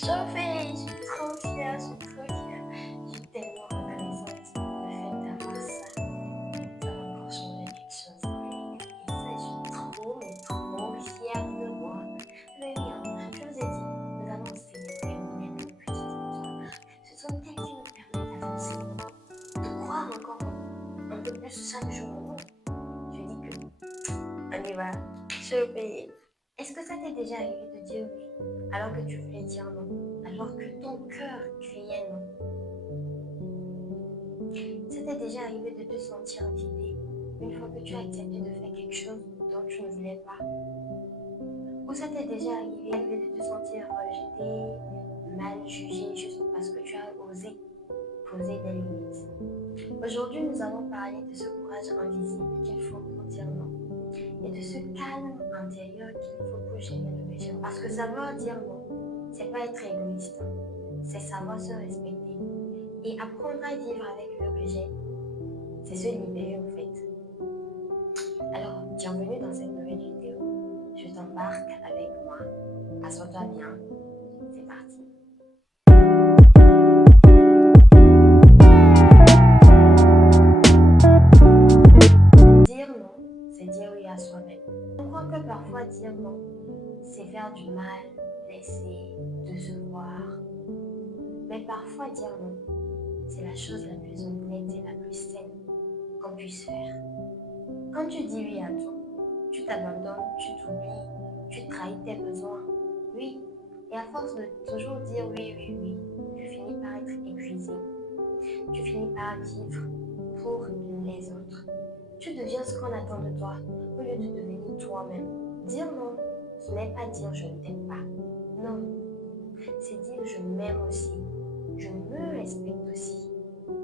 Chauffée, je suis trop fière, je suis trop fière. Je suis tellement reconnaissante le fait d'avoir ça. Ça m'a encore changé quelque chose dans la vie. Et ça, je suis trop, mais trop fière de moi. Mais oui, hein, je vous ai dit, nous allons célébrer même les petites victoires. Ce sont elles qui nous permettent d'avancer, de croire encore un peu plus chaque jour. Je dis que on y va, chauffée. Est-ce que ça t'est déjà arrivé de dire oui alors que tu voulais dire non, alors que ton cœur criait non? Ça t'est déjà arrivé de te sentir vidé une fois que tu as accepté de faire quelque chose dont tu ne voulais pas? Ou ça t'est déjà arrivé de te sentir rejeté, mal jugé juste parce que tu as osé poser des limites? Aujourd'hui, nous allons parler de ce courage invisible qu'il faut pour dire non et de ce calme intérieur qu'il faut pour gérer le rejet. Parce que savoir dire non, c'est pas être égoïste, c'est savoir se respecter. Et apprendre à vivre avec le rejet, c'est se libérer en fait. Alors, bienvenue dans cette nouvelle vidéo. Je t'embarque avec moi. Assois-toi bien. C'est parti. Dire non, c'est dire oui à soi-même. On croit que parfois dire non, c'est faire du mal, laisser, décevoir. Mais parfois dire non, c'est la chose la plus honnête et la plus saine qu'on puisse faire. Quand tu dis oui à tout, tu t'abandonnes, tu t'oublies, tu trahis tes besoins. Oui, et à force de toujours dire oui, oui, oui, tu finis par être épuisé. Tu finis par vivre pour les autres. Tu deviens ce qu'on attend de toi au lieu de devenir toi-même. Dire non, ce n'est pas dire je ne t'aime pas. Non, c'est dire je m'aime aussi. Je me respecte aussi.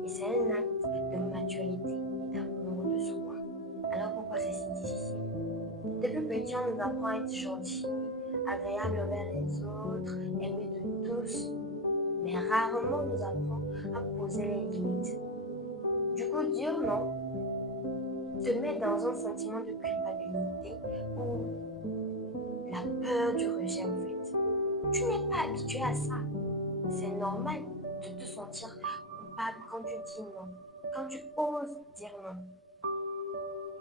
Et c'est un acte de maturité et d'amour de soi. Alors pourquoi c'est si difficile? Depuis petit, on nous apprend à être gentil, agréable envers les autres, aimé de tous. Mais rarement on nous apprend à poser les limites. Du coup, dire non te met dans un sentiment de culpabilité ou la peur du rejet en fait. Tu n'es pas habitué à ça. C'est normal de te sentir coupable quand tu dis non, quand tu oses dire non.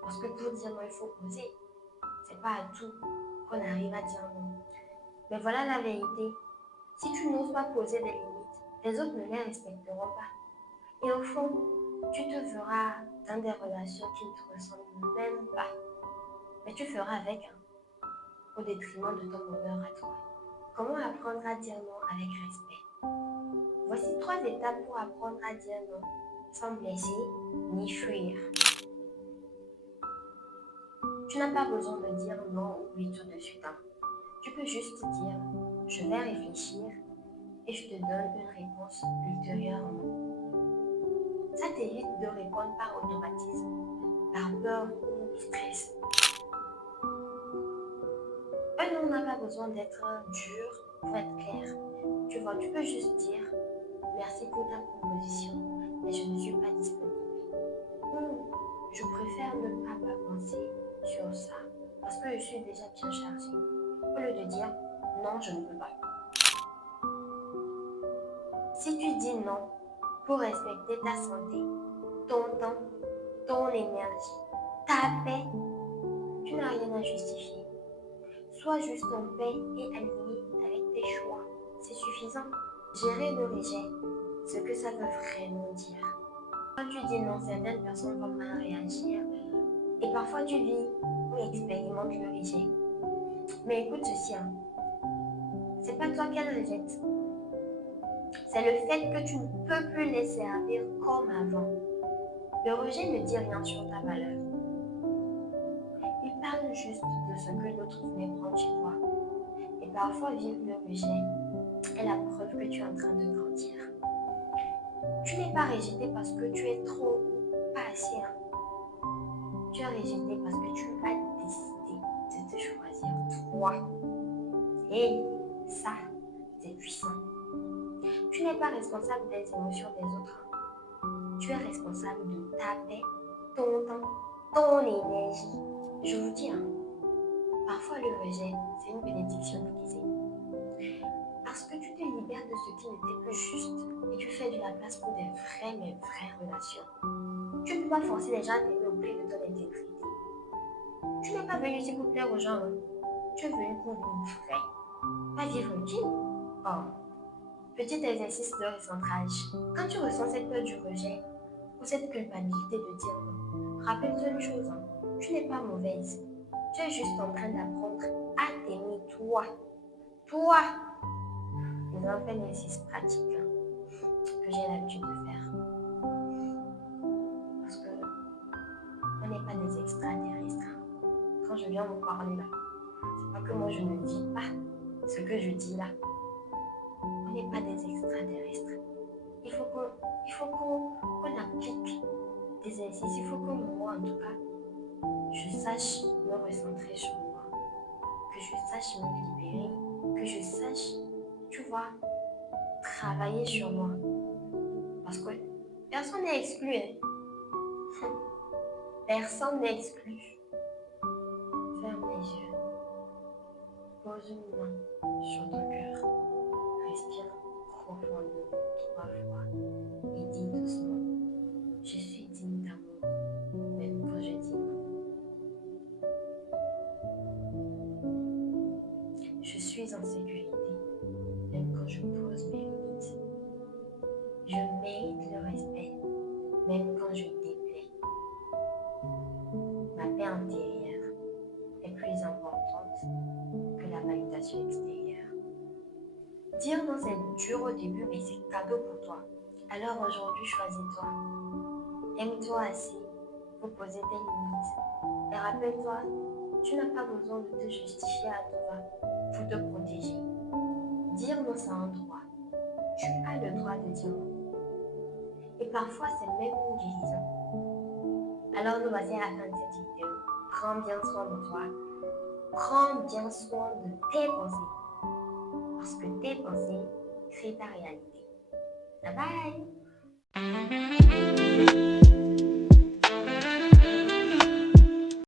Parce que pour dire non, il faut oser. C'est pas à tout qu'on arrive à dire non. Mais voilà la vérité. Si tu n'oses pas poser des limites, les autres ne les respecteront pas. Et au fond, tu te feras dans des relations qui ne te ressemblent même pas. Mais tu feras avec, au détriment de ton bonheur à toi. Comment apprendre à dire non avec respect? Voici 3 étapes pour apprendre à dire non sans blesser ni fuir. Tu n'as pas besoin de dire non ou oui tout de suite. Tu peux juste dire je vais réfléchir et je te donne une réponse ultérieurement. Ça t'évite de répondre par automatisme, par peur ou stress. Un non n'a pas besoin d'être dur pour être clair. Tu vois, tu peux juste dire merci pour ta proposition, mais je ne suis pas disponible. Ou je préfère ne pas m'avancer sur ça parce que je suis déjà bien chargée. Au lieu de dire non, je ne peux pas. Si tu dis non pour respecter ta santé, ton temps, ton énergie, ta paix, tu n'as rien à justifier. Sois juste en paix et aligné avec tes choix. C'est suffisant. Gérer le rejet, ce que ça veut vraiment dire. Quand tu dis non, certaines personnes vont mal réagir et parfois tu vis ou expérimentes le rejet. Mais écoute ceci, c'est pas toi qu'elle rejette. C'est le fait que tu ne peux plus les servir comme avant. Le rejet ne dit rien sur ta valeur. Il parle juste de ce que l'autre voulait prendre chez toi. Et parfois, vivre le rejet est la preuve que tu es en train de grandir. Tu n'es pas rejeté parce que tu es trop ou pas assez. Tu es rejeté parce que tu as décidé de te choisir toi. Et ça, c'est puissant. Tu n'es pas responsable des émotions des autres. Tu es responsable de ta paix, ton temps, ton énergie. Je vous dis, parfois le rejet, c'est une bénédiction déguisée. Parce que tu te libères ce qui n'était plus juste et tu fais de la place pour des vraies, mais vraies relations. Tu ne peux pas forcer les gens à t'aimer au prix de ton intégrité. Tu n'es pas venu ici pour plaire aux gens. Tu es venu pour vivre vrai, pas vivre utile. Oh, petit exercice de recentrage. Quand tu ressens cette peur du rejet ou cette culpabilité de dire non, rappelle-toi une chose, tu n'es pas mauvaise. Tu es juste en train d'apprendre à t'aimer toi. Toi! Nous allons faire un exercice pratique que j'ai l'habitude de faire. Parce que on n'est pas des extraterrestres. Quand je viens vous parler là, c'est pas que moi je ne vis pas ce que je dis là. On n'est pas des extraterrestres. Il faut qu'on applique des exercices. Il faut que moi, en tout cas, je sache me recentrer sur moi. Que je sache me libérer. Que je sache, tu vois, travailler sur moi. Parce que personne n'est exclu. Hein. Personne n'est exclu. Ferme les yeux. Pose une main sur ton cœur. Respire profondément 3 fois. Et dis doucement, je suis digne d'amour, même quand je dis non. Je suis en sécurité, même quand je pose mes limites. Je mérite le respect, même quand je déplais. Ma paix intérieure est plus importante que la validation extérieure. Dire non, c'est dur au début, mais c'est cadeau pour toi. Alors aujourd'hui, choisis-toi. Aime-toi assez pour poser tes limites. Et rappelle-toi, tu n'as pas besoin de te justifier à toi pour te protéger. Dire non, c'est un droit. Tu as le droit de dire non. Et parfois, c'est même une guérison. Alors, nous voici à la fin de cette vidéo. Prends bien soin de toi. Prends bien soin de tes pensées. Parce que tes pensées créent ta réalité. Bye bye!